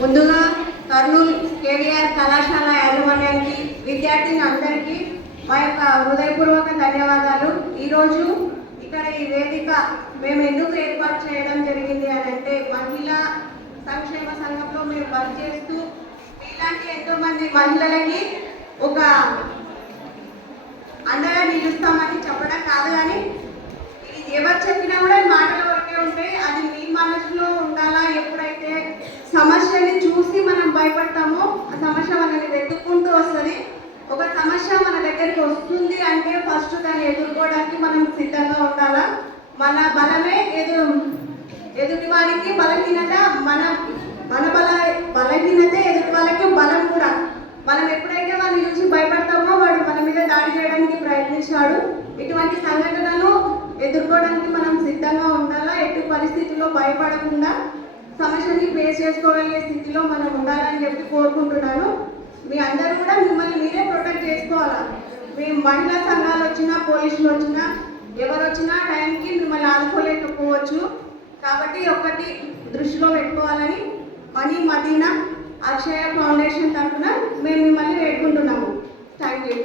ముందుగా కర్నూలు కేవీఆర్ కళాశాల యాజమాన్యానికి విద్యార్థిని అందరికీ మా యొక్క హృదయపూర్వక ధన్యవాదాలు. ఈరోజు ఇక్కడ ఈ వేదిక మేము ఎందుకు ఏర్పాటు చేయడం జరిగింది అని అంటే, మహిళా సంక్షేమ సంఘంలో మేము వర్క్ చేస్తూ ఇలాంటి ఎంతోమంది మహిళలకి ఒక అండగా నిలుస్తామని చెప్పడం కాదు, కానీ ఇది ఎవరు చెప్పినా కూడా మాటల వరకే ఉంటాయి. అది మీ మనసులో ఉండాలా. ఎప్పుడైతే సమస్యని చూసి మనం భయపడతామో ఆ సమస్య మనల్ని వెతుక్కుంటూ వస్తుంది. ఒక సమస్య మన దగ్గరికి వస్తుంది అంటే ఫస్ట్ దాన్ని ఎదుర్కోవడానికి మనం సిద్ధంగా ఉండాలా. మన బలమే ఎదుటి వారికి బలహీనత, మన బలహీనత ఎదుటి వాళ్ళకి బలం కూడా. మనం ఎప్పుడైతే వాళ్ళని చూసి భయపడతామో వాడు మన మీద దాడి చేయడానికి ప్రయత్నించాడు. ఇటువంటి సంఘటనను ఎదుర్కోవడానికి మనం సిద్ధంగా ఉండాలా. ఎట్టి పరిస్థితుల్లో భయపడకుండా సమస్యని ఫేస్ చేసుకోగలిగే స్థితిలో మనం ఉండాలని చెప్పి కోరుకుంటున్నాను. మీ అందరూ కూడా మిమ్మల్ని మీరే ప్రొటెక్ట్ చేసుకోవాలా. మీ మహిళా సంఘాలు వచ్చినా, పోలీసులు వచ్చినా, ఎవరు వచ్చినా టైంకి మిమ్మల్ని ఆదుకోలేకపోవచ్చు. కాబట్టి ఒకటి దృష్టిలో పెట్టుకోవాలని మనీ మదీనా అక్షయ ఫౌండేషన్ తరఫున మేము మిమ్మల్ని వేడుకుంటున్నాము. Thank you.